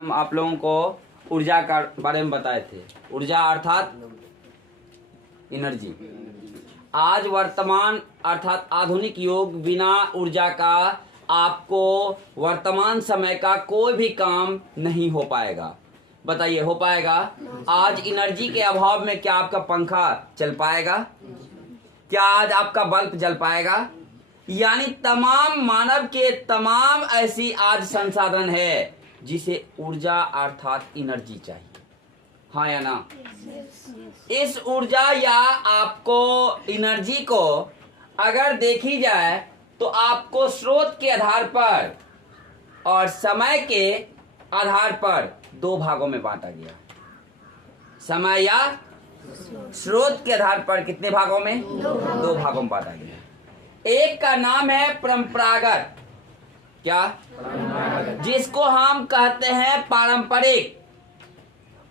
हम आप लोगों को ऊर्जा का बारे में बताए थे। ऊर्जा अर्थात एनर्जी। आज वर्तमान अर्थात आधुनिक युग बिना ऊर्जा का आपको वर्तमान समय का कोई भी काम नहीं हो पाएगा। बताइए, हो पाएगा? आज एनर्जी के अभाव में क्या आपका पंखा चल पाएगा? क्या आज आपका बल्ब जल पाएगा? यानी तमाम मानव के तमाम ऐसी आज संसाधन है जिसे ऊर्जा अर्थात एनर्जी चाहिए। हाँ या ना? इस ऊर्जा या आपको एनर्जी को अगर देखी जाए तो आपको स्रोत के आधार पर और समय के आधार पर दो भागों में बांटा गया। समय या स्रोत के आधार पर कितने भागों में? दो भागों में बांटा गया। एक का नाम है परंपरागत। क्या? जिसको हम कहते हैं पारंपरिक।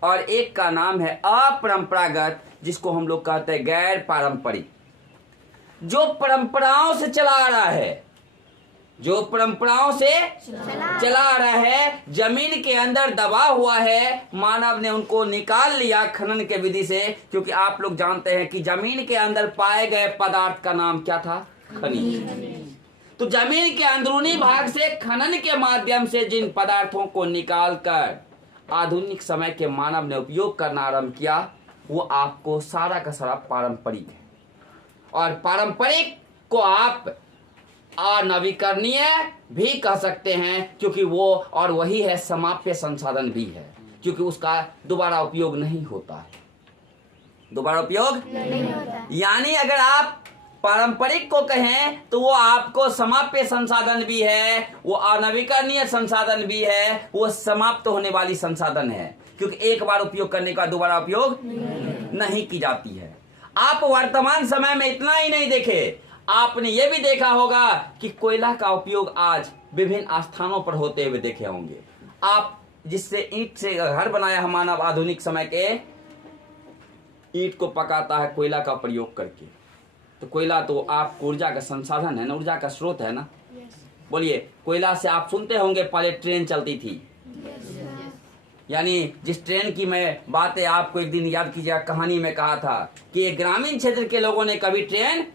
और एक का नाम है अपरंपरागत, जिसको हम लोग कहते हैं गैर पारंपरिक। जो परंपराओं से चला आ रहा है, जो परंपराओं से चला आ रहा है, जमीन के अंदर दबा हुआ है, मानव ने उनको निकाल लिया खनन के विधि से। क्योंकि आप लोग जानते हैं कि जमीन के अंदर पाए गए पदार्थ का नाम क्या था? खनिज। तो जमीन के अंदरूनी भाग से खनन के माध्यम से जिन पदार्थों को निकालकर आधुनिक समय के मानव ने उपयोग करना आरंभ किया, वो आपको सारा का सारा पारंपरिक है। और पारंपरिक को आप अनवीकरणीय भी कह सकते हैं, क्योंकि वो और वही है समाप्य संसाधन भी है, क्योंकि उसका दोबारा उपयोग नहीं होता है। दोबारा उपयोग नहीं होता। यानी अगर आप पारंपरिक को कहें तो वो आपको समाप्य संसाधन भी है, वो अनवीकरणीय संसाधन भी है, वो समाप्त होने वाली संसाधन है, क्योंकि एक बार उपयोग करने का दोबारा उपयोग नहीं की जाती है। आप वर्तमान समय में इतना ही नहीं देखे, आपने ये भी देखा होगा कि कोयला का उपयोग आज विभिन्न स्थानों पर होते हुए देखे होंगे। आप जिससे ईंट से घर बनाया है मानव आधुनिक समय के, ईंट को पकाता है कोयला का प्रयोग करके। तो कोयला तो आप ऊर्जा का संसाधन है ना, ऊर्जा का स्रोत है ना। बोलिए, कोयला से आप सुनते होंगे पहले ट्रेन चलती थी। यानी जिस ट्रेन की मैं बातें आपको एक दिन याद कीजिएगा, कहानी में कहा था कि ग्रामीण क्षेत्र के लोगों ने कभी ट्रेन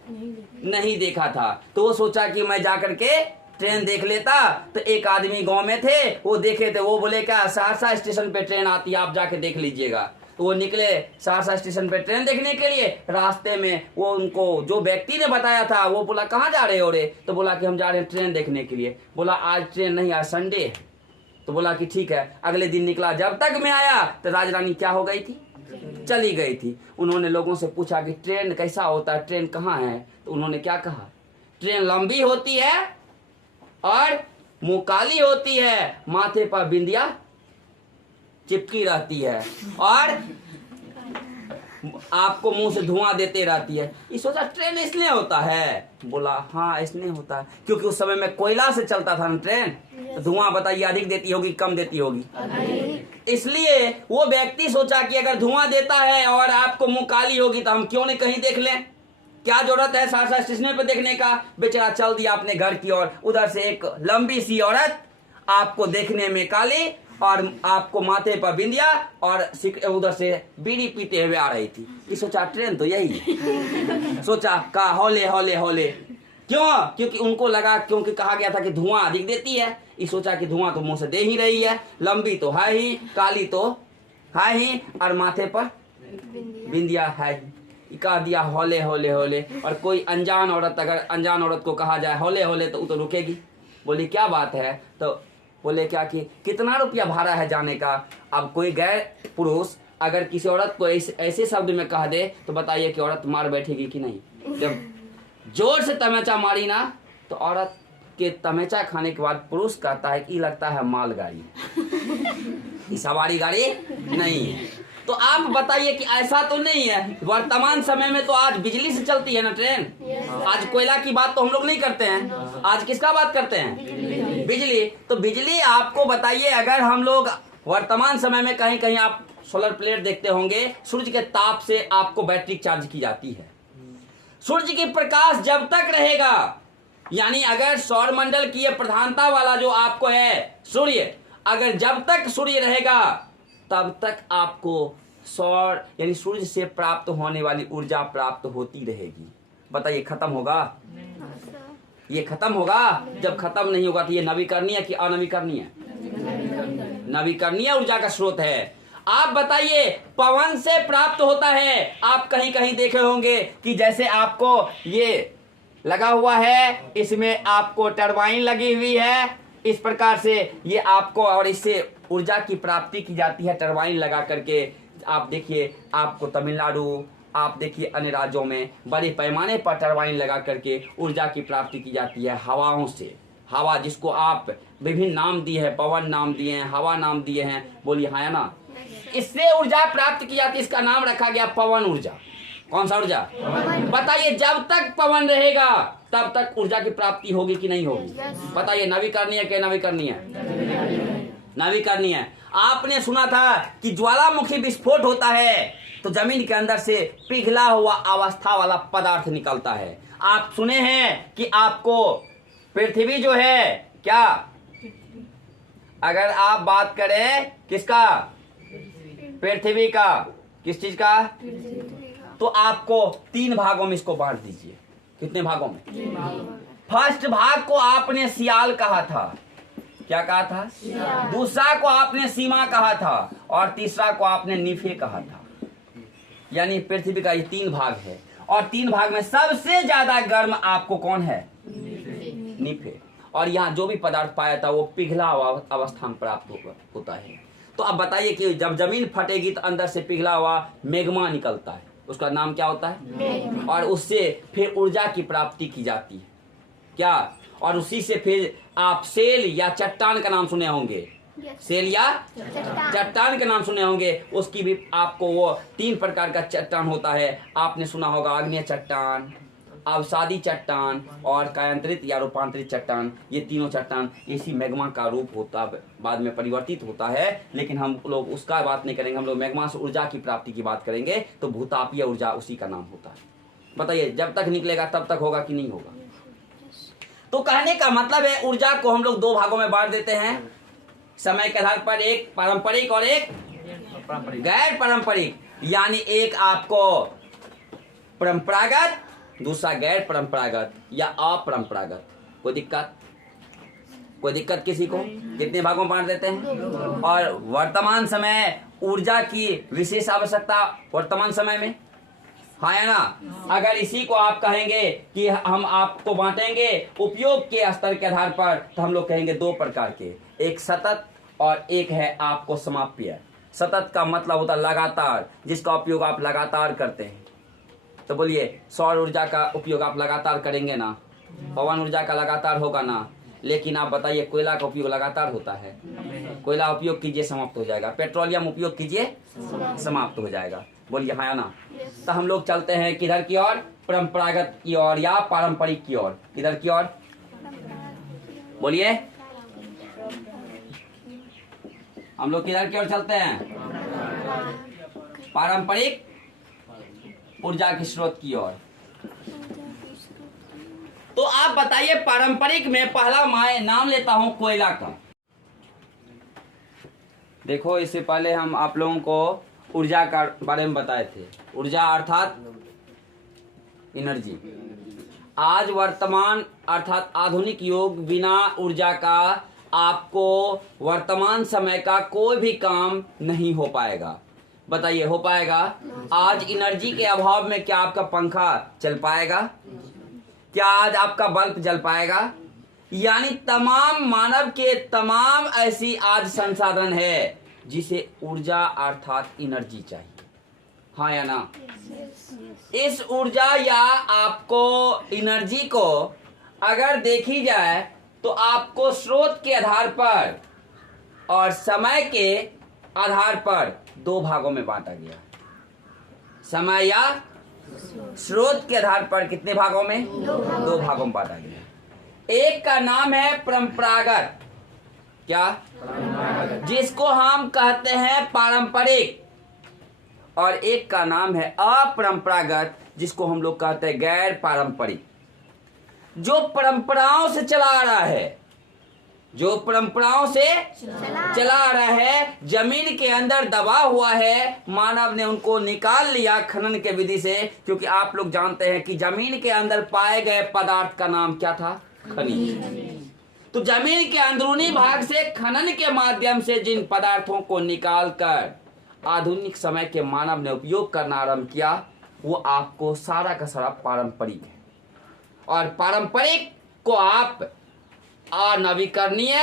नहीं देखा था, तो वो सोचा कि मैं जाकर के ट्रेन देख लेता। तो एक आदमी गांव में थे, वो देखे थे, वो बोले क्या सहरसा स्टेशन पे ट्रेन आती है, आप जाके देख लीजिएगा। तो वो निकले सहरसा स्टेशन पे ट्रेन देखने के लिए। रास्ते में वो उनको जो व्यक्ति ने बताया था, वो बोला कहाँ जा रहे हो रे? तो बोला कि हम जा रहे हैं ट्रेन देखने के लिए। बोला आज ट्रेन नहीं, आज संडे है। तो बोला कि ठीक है। अगले दिन निकला, जब तक मैं आया तो राजरानी क्या हो गई थी? चली गई थी। उन्होंने लोगों से पूछा कि ट्रेन कैसा होता है, ट्रेन कहाँ है? तो उन्होंने क्या कहा? ट्रेन लंबी होती है और मुँह काली होती है, माथे पर बिंदिया चिपकी रहती है और आपको मुंह से धुआं देते रहती है। ये सोचा ट्रेन इसलिए होता है? बोला हाँ इसलिए होता है क्योंकि उस समय में कोयला से चलता था ना ट्रेन। तो धुआं बताइए अधिक देती होगी कम देती होगी? इसलिए वो व्यक्ति सोचा कि अगर धुआं देता है और आपको मुंह काली होगी तो हम क्यों नहीं कहीं देख लें, क्या जरूरत है सहरसा स्टेशन पे देखने का। बेचारा चल दिया अपने घर की ओर। उधर से एक लंबी सी औरत आपको देखने में काली और आपको माथे पर बिंदिया और उधर से बीड़ी पीते हुए आ रही थी। कि सोचा ट्रेन तो यही सोचा का हौले हौले हौले। क्यों? क्योंकि उनको लगा, क्योंकि कहा गया था कि धुआं अधिक देती है। ये सोचा कि धुआं तो मुंह से दे ही रही है, लंबी तो है ही, काली तो है ही और माथे पर बिंदिया है ही। कह दिया हौले हौले हौले। और कोई अनजान औरत, अगर अनजान औरत को कहा जाए हौले हौले तो वो तो रुकेगी। बोली क्या बात है? तो बोले क्या कि कितना रुपया भाड़ा है जाने का। अब कोई गैर पुरुष अगर किसी औरत को ऐसे शब्द में कह दे तो बताइए कि औरत मार बैठेगी कि नहीं? जब जोर से तमेचा मारी ना, तो औरत के तमेचा खाने के बाद पुरुष कहता है कि लगता है मालगाड़ी, सवारी गाड़ी नहीं है। तो आप बताइए कि ऐसा तो नहीं है। वर्तमान समय में तो आज बिजली से चलती है ना ट्रेन। आज कोयला की बात तो हम लोग नहीं करते हैं, आज किसका बात करते हैं? बिजली। तो बिजली आपको बताइए, अगर हम लोग वर्तमान समय में कहीं कहीं आप सोलर प्लेट देखते होंगे, सूर्य के ताप से आपको बैटरी चार्ज की जाती है। सूर्य की प्रकाश जब तक रहेगा, यानी अगर सौर मंडल की प्रधानता वाला जो आपको है सूर्य, अगर जब तक सूर्य रहेगा तब तक आपको सौर यानी सूर्य से प्राप्त होने वाली ऊर्जा प्राप्त होती रहेगी। बताइए खत्म होगा? ये खत्म होगा? जब खत्म नहीं होगा तो ये नवीकरणीय कि अनवीकरणीय? नवीकरणीय ऊर्जा का स्रोत है। आप बताइए पवन से प्राप्त होता है। आप कहीं कहीं देखे होंगे कि जैसे आपको ये लगा हुआ है, इसमें आपको टरबाइन लगी हुई है, इस प्रकार से ये आपको, और इससे ऊर्जा की प्राप्ति की जाती है टरबाइन लगा करके। आप देखिए, आपको तमिलनाडु, आप देखिए अन्य राज्यों में बड़े पैमाने पर टरबाइन लगा करके ऊर्जा की प्राप्ति की जाती है हवाओं से। हवा जिसको आप विभिन्न नाम दिए हैं, पवन नाम दिए हैं, हवा नाम दिए हैं, बोलिए हाँ या ना? इससे ऊर्जा प्राप्त की जाती है, इसका नाम रखा गया पवन ऊर्जा। कौन सा ऊर्जा? बताइए जब तक पवन रहेगा तब तक ऊर्जा की प्राप्ति होगी कि नहीं होगी? बताइए नवीकरणीय के नवीकरणीय? नवीकरणीय। आपने सुना था कि ज्वालामुखी विस्फोट होता है तो जमीन के अंदर से पिघला हुआ अवस्था वाला पदार्थ निकलता है। आप सुने हैं कि आपको पृथ्वी जो है क्या, अगर आप बात करें किसका, पृथ्वी का, किस चीज का, तो आपको 3 भागों में इसको बांट दीजिए। कितने भागों में? फर्स्ट भाग को आपने सियाल कहा था, क्या कहा था? दूसरा को आपने सीमा कहा था, और तीसरा को आपने निफे कहा था। यानी पृथ्वी का ये 3 भाग है, और 3 भाग में सबसे ज्यादा गर्म आपको कौन है? निफे। और यहाँ जो भी पदार्थ पाया था वो पिघला हुआ अवस्था में प्राप्त होता है। तो अब बताइए कि जब जमीन फटेगी तो अंदर से पिघला हुआ मैग्मा निकलता है, उसका नाम क्या होता है? और उससे फिर ऊर्जा की प्राप्ति की जाती है क्या? और उसी से फिर आप सेल या चट्टान का नाम सुने होंगे, सेल या चट्टान का नाम सुने होंगे। उसकी भी आपको वो 3 प्रकार का चट्टान होता है। आपने सुना होगा आग्नेय चट्टान, अवसादी चट्टान और कायांतरित या रूपांतरित चट्टान। ये तीनों चट्टान इसी मैग्मा का रूप होता, बाद में परिवर्तित होता है, लेकिन हम लोग उसका बात नहीं करेंगे। हम लोग मैग्मा से ऊर्जा की प्राप्ति की बात करेंगे। तो भूतापीय ऊर्जा उसी का नाम होता है। बताइए जब तक निकलेगा तब तक होगा कि नहीं होगा? तो कहने का मतलब है ऊर्जा को हम लोग 2 भागों में बांट देते हैं समय के आधार पर, एक पारंपरिक और एक गैर पारंपरिक। यानी एक आपको परंपरागत, दूसरा गैर परंपरागत या अपरंपरागत। कोई दिक्कत? कोई दिक्कत किसी को? कितने भागों में बांट देते हैं? और वर्तमान समय ऊर्जा की विशेष आवश्यकता वर्तमान समय में, हाँ या ना? अगर इसी को आप कहेंगे कि हम आपको बांटेंगे उपयोग के स्तर के आधार पर, तो हम लोग कहेंगे 2 प्रकार के, एक सतत और एक है आपको समाप्य। सतत का मतलब होता है लगातार, जिसका उपयोग आप लगातार करते हैं। तो बोलिए सौर ऊर्जा का उपयोग आप लगातार करेंगे ना, पवन ऊर्जा का लगातार होगा ना। लेकिन आप बताइए कोयला का उपयोग लगातार होता है? कोयला उपयोग कीजिए समाप्त हो जाएगा, पेट्रोलियम उपयोग कीजिए समाप्त हो जाएगा। बोलिए हाँ या ना? तो हम लोग चलते हैं किधर की ओर? परंपरागत की ओर या पारंपरिक की ओर? किधर की ओर? बोलिए हम लोग किधर की ओर चलते हैं? पारंपरिक ऊर्जा के स्रोत की ओर। तो आप बताइए पारंपरिक में पहला मैं नाम लेता हूं कोयला का। देखो इससे पहले हम आप लोगों को ऊर्जा का बारे में बताए थे। ऊर्जा अर्थात एनर्जी। आज वर्तमान अर्थात आधुनिक युग बिना ऊर्जा का आपको वर्तमान समय का कोई भी काम नहीं हो पाएगा। बताइए हो पाएगा? आज एनर्जी के अभाव में क्या आपका पंखा चल पाएगा? क्या आज आपका बल्ब जल पाएगा? यानी तमाम मानव के तमाम ऐसी आज संसाधन है जिसे ऊर्जा अर्थात एनर्जी चाहिए, हाँ या ना? इस ऊर्जा या आपको एनर्जी को अगर देखी जाए तो आपको स्रोत के आधार पर और समय के आधार पर 2 भागों में बांटा गया। समय या स्रोत के आधार पर कितने भागों में? 2 भागों में बांटा गया। एक का नाम है परंपरागत, क्या? जिसको हम कहते हैं पारंपरिक, और एक का नाम है अपरंपरागत, जिसको हम लोग कहते हैं गैर पारंपरिक। जो परंपराओं से चला आ रहा है, जो परंपराओं से चला आ रहा है, जमीन के अंदर दबा हुआ है, मानव ने उनको निकाल लिया खनन के विधि से। क्योंकि आप लोग जानते हैं कि जमीन के अंदर पाए गए पदार्थ का नाम क्या था? खनिज। तो जमीन के अंदरूनी भाग से खनन के माध्यम से जिन पदार्थों को निकालकर आधुनिक समय के मानव ने उपयोग करना आरंभ किया, वो आपको सारा का सारा पारंपरिक है। और पारंपरिक को आप अनवीकरणीय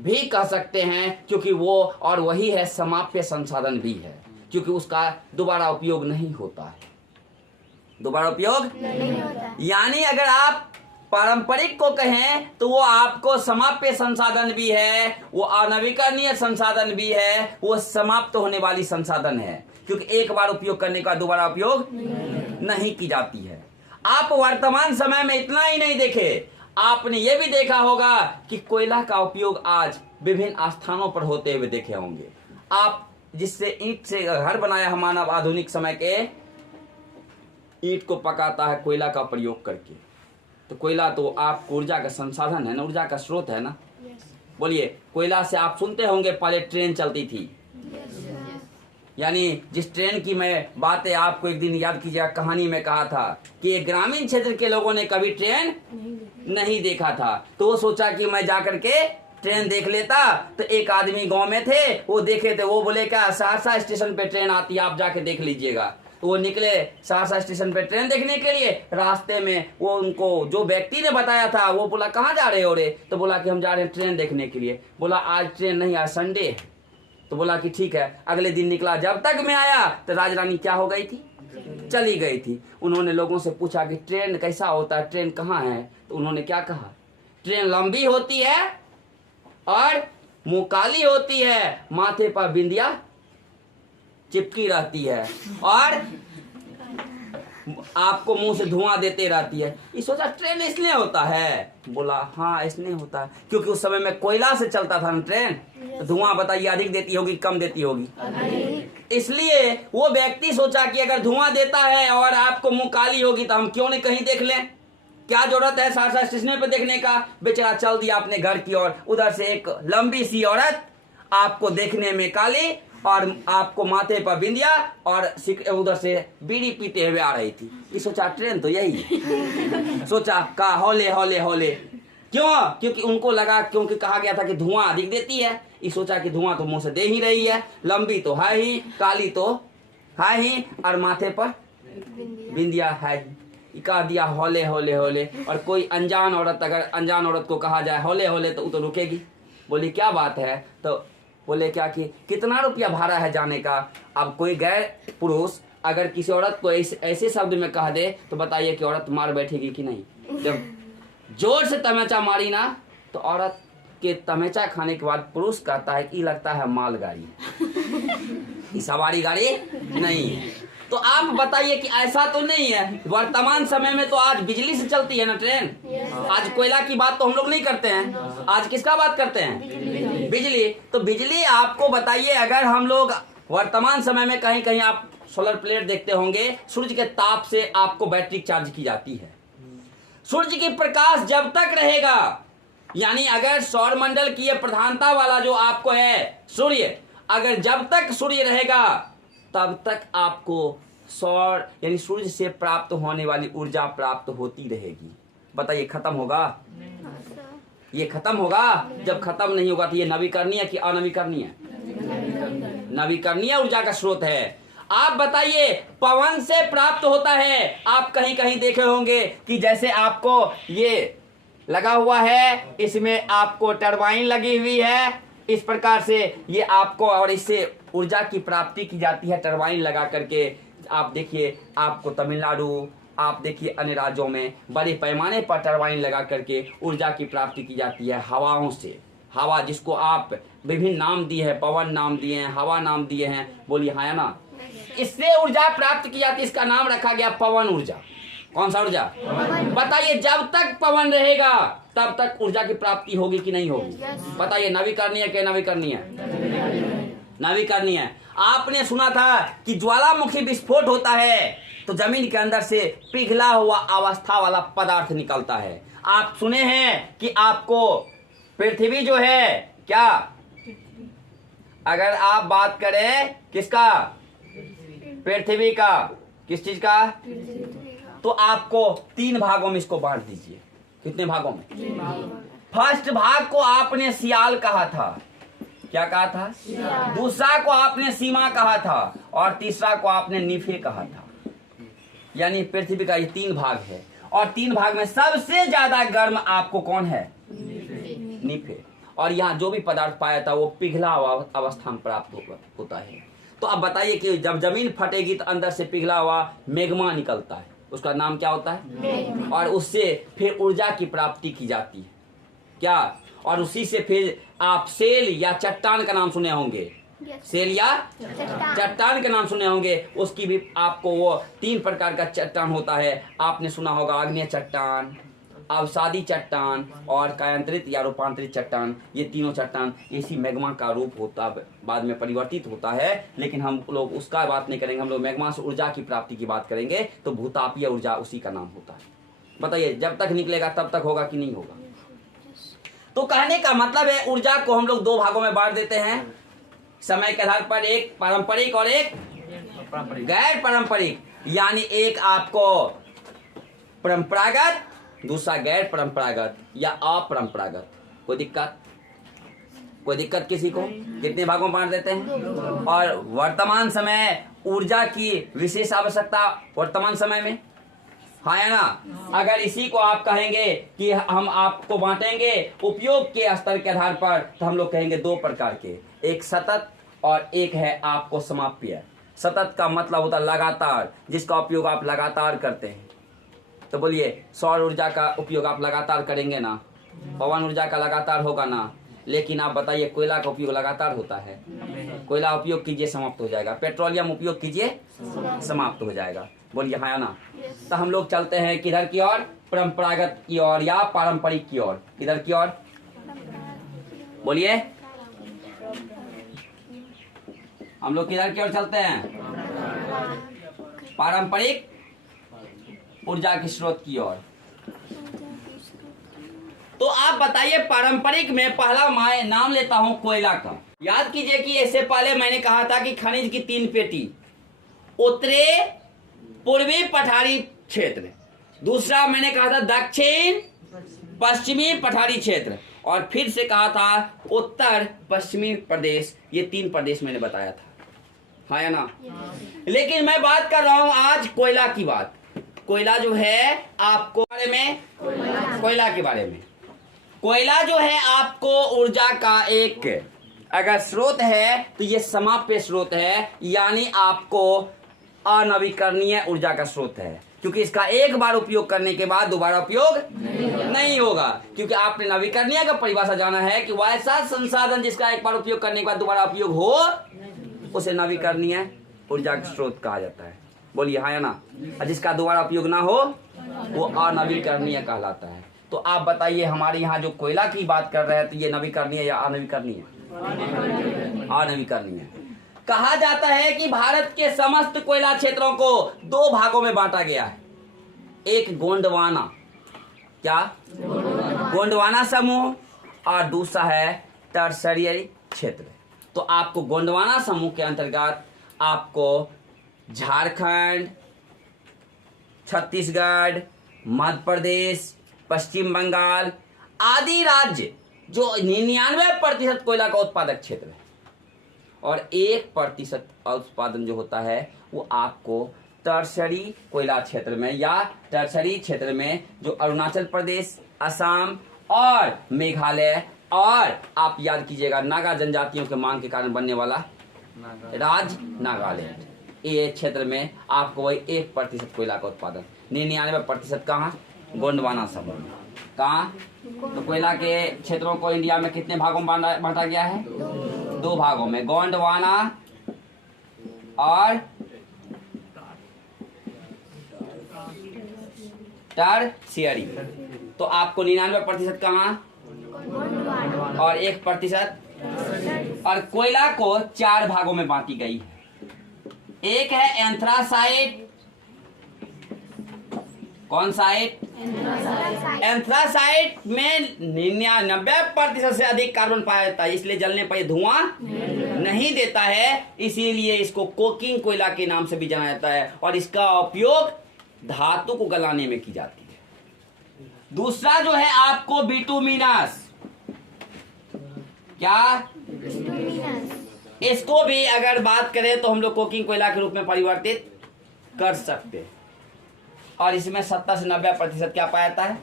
भी कह सकते हैं, क्योंकि वो और वही है समाप्य संसाधन भी है, क्योंकि उसका दोबारा उपयोग नहीं होता है। दोबारा उपयोग नहीं होता। यानी अगर आप पारंपरिक को कहें तो वो आपको समाप्य संसाधन भी है, वो अनवीकरणीय संसाधन भी है, वो समाप्त होने वाली संसाधन है, क्योंकि एक बार उपयोग करने का दोबारा उपयोग नहीं की जाती है। आप वर्तमान समय में इतना ही नहीं देखे, आपने ये भी देखा होगा कि कोयला का उपयोग आज विभिन्न स्थानों पर होते हुए देखे होंगे। आप जिससे ईंट से घर बनाया है मानव आधुनिक समय के, ईंट को पकाता है कोयला का प्रयोग करके। तो कोयला तो आपको ऊर्जा का संसाधन है ना, ऊर्जा का स्रोत है ना। बोलिए, कोयला से आप सुनते होंगे पहले ट्रेन चलती थी। यानी जिस ट्रेन की मैं बातें आपको एक दिन याद कीजिएगा, कहानी में कहा था कि एक ग्रामीण क्षेत्र के लोगों ने कभी ट्रेन नहीं देखा था, तो वो सोचा कि मैं जाकर के ट्रेन देख लेता। तो एक आदमी गांव में थे, वो देखे थे, वो बोले क्या सहरसा स्टेशन पे ट्रेन आती है, आप जाके देख लीजिएगा। तो वो निकले सहरसा स्टेशन पे ट्रेन देखने के लिए। रास्ते में वो उनको जो व्यक्ति ने बताया था, वो बोला कहाँ जा रहे हो रे? तो बोला कि हम जा रहे हैं ट्रेन देखने के लिए। बोला आज ट्रेन नहीं, आज संडे है। तो बोला कि ठीक है। अगले दिन निकला, जब तक मैं आया तो राजरानी क्या हो गई थी? चली गई थी। उन्होंने लोगों से पूछा कि ट्रेन कैसा होता है, ट्रेन कहाँ है? तो उन्होंने क्या कहा? ट्रेन लंबी होती है और मुंह काली होती है, माथे पर बिंदिया चिपकी रहती है और आपको मुंह से धुआं देते रहती है। ये सोचा ट्रेन इसलिए होता है? बोला हाँ इसलिए होता है, क्योंकि उस समय में कोयला से चलता था ना ट्रेन। तो धुआं बताइए अधिक देती होगी कम देती होगी? इसलिए वो व्यक्ति सोचा कि अगर धुआं देता है और आपको मुंह काली होगी तो हम क्यों नहीं कहीं देख लें, क्या जरूरत है सहरसा स्टेशन पे देखने का। बेचारा चल दिया अपने घर की ओर। उधर से एक लंबी सी औरत आपको देखने में काली और आपको माथे पर बिंदिया और उधर से बीड़ी पीते हुए आ रही थी। ये सोचा ट्रेन तो यही है। सोचा का हौले हौले हौले, क्यों? क्योंकि उनको लगा, क्योंकि कहा गया था कि धुआं अधिक देती है। ये सोचा कि धुआं तो मुंह से दे ही रही है, लंबी तो है ही, काली तो है ही और माथे पर बिंदिया है ही। कहा दिया हौले हौले हौले। और कोई अनजान औरत, अगर अनजान औरत को कहा जाए हौले हौले तो वो तो रुकेगी। बोली क्या बात है? तो बोले क्या कि कितना रुपया भाड़ा है जाने का। अब कोई गैर पुरुष अगर किसी औरत को ऐसे शब्द में कह दे तो बताइए कि औरत मार बैठेगी कि नहीं। जब जोर से तमैचा मारी ना, तो औरत के तमैचा खाने के बाद पुरुष कहता है कि लगता है मालगाड़ी, सवारी गाड़ी नहीं है। तो आप बताइए कि ऐसा तो नहीं है। वर्तमान समय में तो आज बिजली से चलती है ना ट्रेन। आज कोयला की बात तो हम लोग नहीं करते हैं, आज किसका बात करते हैं? बिजली। तो बिजली आपको बताइए, अगर हम लोग वर्तमान समय में कहीं कहीं आप सोलर प्लेट देखते होंगे, सूर्य के ताप से आपको बैटरी चार्ज की जाती है। सूर्य की प्रकाश जब तक रहेगा, यानी अगर सौर मंडल की प्रधानता वाला जो आपको है सूर्य, अगर जब तक सूर्य रहेगा तब तक आपको सौर यानी सूर्य से प्राप्त होने वाली ऊर्जा प्राप्त होती रहेगी। बताइए खत्म होगा? ये खत्म होगा। जब खत्म नहीं होगा तो ये नवीकरणीय कि अनवीकरणीय? नवीकरणीय ऊर्जा का स्रोत है। आप बताइए पवन से प्राप्त होता है। आप कहीं कहीं देखे होंगे कि जैसे आपको ये लगा हुआ है, इसमें आपको टरबाइन लगी हुई है, इस प्रकार से ये आपको, और इससे ऊर्जा की प्राप्ति की जाती है टरबाइन लगा करके। आप देखिए, आपको तमिलनाडु, आप देखिए अन्य राज्यों में बड़े पैमाने पर टरबाइन लगा करके ऊर्जा की प्राप्ति की जाती है हवाओं से। हवा जिसको आप विभिन्न नाम दिए हैं, पवन नाम दिए हैं, हवा नाम दिए हैं, बोलिए हाँ या ना। इससे ऊर्जा प्राप्त की जाती है, इसका नाम रखा गया पवन ऊर्जा। कौन सा ऊर्जा? बताइए जब तक पवन रहेगा तब तक ऊर्जा की प्राप्ति होगी कि नहीं होगी? बताइए नवीकरणीय के नवीकरणीय? नवीकरणीय। आपने सुना था कि ज्वालामुखी विस्फोट होता है तो जमीन के अंदर से पिघला हुआ अवस्था वाला पदार्थ निकलता है। आप सुने हैं कि आपको पृथ्वी जो है क्या, अगर आप बात करें किसका, पृथ्वी का, किस चीज का, तो आपको 3 भागों में इसको बांट दीजिए। कितने भागों में? फर्स्ट भाग को आपने सियाल कहा था, क्या कहा था? दूसरा को आपने सीमा कहा था, और तीसरा को आपने निफे कहा था। यानी पृथ्वी का ये 3 भाग है, और 3 भाग में सबसे ज्यादा गर्म आपको कौन है? निफे। और यहाँ जो भी पदार्थ पाया था वो पिघला हुआ अवस्था में प्राप्त होता है। तो अब बताइए कि जब जमीन फटेगी तो अंदर से पिघला हुआ मैग्मा निकलता है, उसका नाम क्या होता है? और उससे फिर ऊर्जा की प्राप्ति की जाती है, क्या? और उसी से फिर आप सेल या चट्टान का नाम सुने होंगे, सेल या चट्टान का नाम सुने होंगे। उसकी भी आपको वो 3 प्रकार का चट्टान होता है, आपने सुना होगा, आग्नेय चट्टान, अवसादी चट्टान और कायांतरित या रूपांतरित चट्टान। ये तीनों चट्टान इसी मैग्मा का रूप होता, बाद में परिवर्तित होता है, लेकिन हम लोग उसका बात नहीं करेंगे। हम लोग मैग्मा से ऊर्जा की प्राप्ति की बात करेंगे। तो भूतापीय ऊर्जा उसी का नाम होता है। बताइए, जब तक निकलेगा तब तक होगा कि नहीं होगा? तो कहने का मतलब है ऊर्जा को हम लोग 2 भागों में बांट देते हैं, समय के आधार पर, एक पारंपरिक और एक गैर पारंपरिक। यानी एक आपको परंपरागत, दूसरा गैर परंपरागत या अपरंपरागत। कोई दिक्कत? कोई दिक्कत किसी को? कितने भागों में बांट देते हैं? और वर्तमान समय ऊर्जा की विशेष आवश्यकता वर्तमान समय में, हाँ या ना? अगर इसी को आप कहेंगे कि हम आपको बांटेंगे उपयोग के स्तर के आधार पर, तो हम लोग कहेंगे 2 प्रकार के, एक सतत और एक है आपको समाप्य। सतत का मतलब होता है लगातार, जिसका उपयोग आप लगातार करते हैं। तो बोलिए, सौर ऊर्जा का उपयोग आप लगातार करेंगे ना, पवन ऊर्जा का लगातार होगा ना, लेकिन आप बताइए कोयला का उपयोग लगातार होता है? कोयला उपयोग कीजिए, समाप्त हो जाएगा। पेट्रोलियम उपयोग कीजिए, समाप्त हो जाएगा। बोलिए हाँ या ना? तो हम लोग चलते हैं किधर की ओर? परंपरागत की ओर या पारंपरिक की ओर? किधर की ओर? बोलिए, हम लोग किधर की ओर चलते हैं? पारंपरिक ऊर्जा के स्रोत की ओर। तो आप बताइए, पारंपरिक में पहला मैं नाम लेता हूं कोयला का। याद कीजिए कि इससे पहले मैंने कहा था कि खनिज की 3 पेटी, उत्तरी पूर्वी पठारी क्षेत्र, दूसरा मैंने कहा था दक्षिण पश्चिमी पठारी क्षेत्र, और फिर से कहा था उत्तर पश्चिमी प्रदेश। ये 3 प्रदेश मैंने बताया था, हाँ या ना? लेकिन मैं बात कर रहा हूं आज कोयला की बात। कोयला जो है आपको बारे में, कोयला के बारे में, कोयला जो है आपको ऊर्जा का एक अगर स्रोत है तो ये समाप्य स्रोत है, यानी आपको अनवीकरणीय ऊर्जा का स्रोत है, क्योंकि इसका एक बार उपयोग करने के बाद दोबारा उपयोग नहीं होगा। क्योंकि आपने नवीकरणीय का परिभाषा जाना है कि वैसा संसाधन जिसका एक बार उपयोग करने के बाद दोबारा उपयोग हो, उसे नवीकरणीय ऊर्जा का स्रोत कहा जाता है। बोलिए हाँ या ना? जिसका दोबारा उपयोग ना हो वो अनवीकरणीय कहलाता है। तो आप बताइए, हमारे यहाँ जो कोयला की बात कर रहे हैं, तो ये नवीकरणीय या अनवीकरणीय? अनवीकरणीय। कहा जाता है कि भारत के समस्त कोयला क्षेत्रों को 2 भागों में बांटा गया है। एक गोंडवाना, क्या? गोंडवाना समूह, और दूसरा है टर्सरियरी क्षेत्र। तो आपको गोंडवाना समूह के अंतर्गत आपको झारखंड, छत्तीसगढ़, मध्य प्रदेश, पश्चिम बंगाल आदि राज्य जो 99% कोयला का उत्पादक क्षेत्र है, और 1% उत्पादन जो होता है वो आपको टर्सरी कोयला क्षेत्र में या टर्सरी क्षेत्र में, जो अरुणाचल प्रदेश, असम और मेघालय, और आप याद कीजिएगा नागा जनजातियों के मांग के कारण बनने वाला राज्य नागालैंड, ये क्षेत्र में आपको वही 1% कोयला का उत्पादन। 99% कहाँ? गोंडवाना समूह में। कहाँ? तो कोयला के क्षेत्रों को इंडिया में कितने भागों में बांटा गया है? 2 भागों में, गोंडवाना और टर्शियरी। तो आपको 99% कहाँ और 1%, और कोयला को 4 भागों में बांटी गई है। एक है एंथ्रासाइट, कौन सा आइट? एंथ्रासाइट में 99% से अधिक कार्बन पाया जाता है, इसलिए जलने पर धुआं नहीं देता है, इसीलिए इसको कोकिंग कोयला के नाम से भी जाना जाता है और इसका उपयोग धातु को गलाने में की जाती है। दूसरा जो है आपको बिटुमिनस, क्या? इसको भी अगर बात करें तो हम लोग कोकिंग कोयला के रूप में परिवर्तित कर सकते हैं और इसमें 70 से 90% क्या पाया जाता है?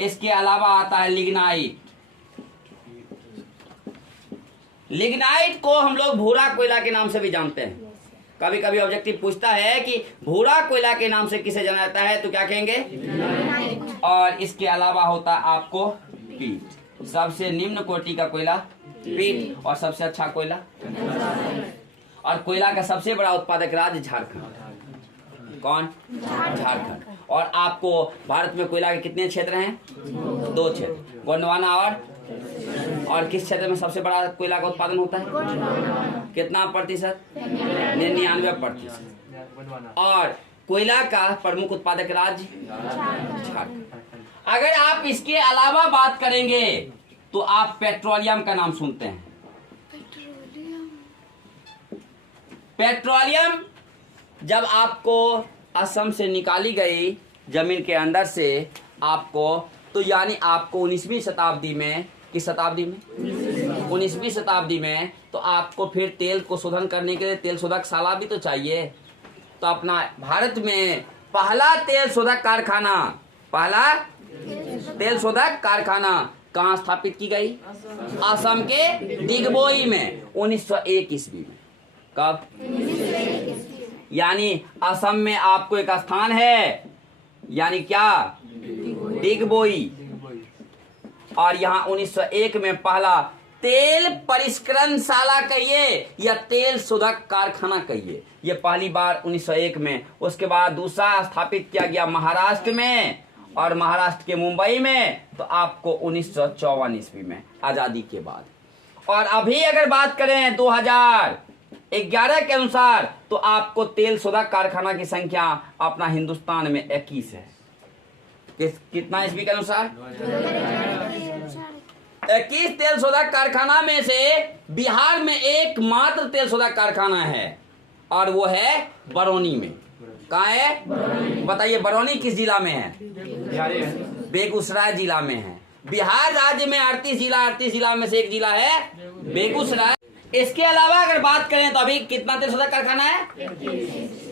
इसके अलावा आता है लिग्नाइट। लिग्नाइट को हम लोग भूरा कोयला के नाम से भी जानते हैं। कभी कभी ऑब्जेक्टिव पूछता है कि भूरा कोयला के नाम से किसे जाना जाता है, तो क्या कहेंगे? और इसके अलावा होता है आपको पीट। सबसे निम्न कोटि का कोयला पीट और सबसे अच्छा कोयला। और कोयला का सबसे बड़ा उत्पादक राज्य झारखंड। कौन? झारखंड। और आपको भारत में कोयला के कितने क्षेत्र हैं? 2 क्षेत्र, गोंडवाना और किस क्षेत्र में सबसे बड़ा कोयला का उत्पादन होता है? कितना प्रतिशत? 99%। और कोयला का प्रमुख उत्पादक राज्य झारखंड। अगर आप इसके अलावा बात करेंगे तो आप पेट्रोलियम का नाम सुनते हैं। पेट्रोलियम जब आपको असम से निकाली गई जमीन के अंदर से आपको, तो यानी आपको 19वीं शताब्दी में, किस शताब्दी में? 19वीं शताब्दी में, तो आपको फिर तेल को शोधन करने के लिए तेल शोधकशाला भी तो चाहिए। तो अपना भारत में पहला तेल शोधक कारखाना कहाँ स्थापित की गई? असम के दिगबोई में 1901 ईस्वी में। कब? यानी असम में आपको एक स्थान है, यानी क्या? दिगबोई। और यहाँ 1901 में पहला तेल परिष्करणशाला कहिए या तेल शोधक कारखाना कहिए, ये पहली बार 1901 में। उसके बाद दूसरा स्थापित किया गया महाराष्ट्र में, और महाराष्ट्र के मुंबई में, तो आपको 1954 ईस्वी में आजादी के बाद। और अभी अगर बात करें 2011 के अनुसार, तो आपको तेल शोधक कारखाना की संख्या अपना हिंदुस्तान में 21 है। कितना ईस्वी के अनुसार? 21 तेल शोधक कारखाना में से बिहार में एकमात्र तेल शोधक कारखाना है और वो है बरौनी में। कहाँ है? बताइए, बरौनी किस जिला में है? बेगूसराय जिला में है। बिहार राज्य में 38 जिला में से एक जिला है बेगूसराय। इसके अलावा अगर बात करें तो अभी कितना तेल शोधक कारखाना है?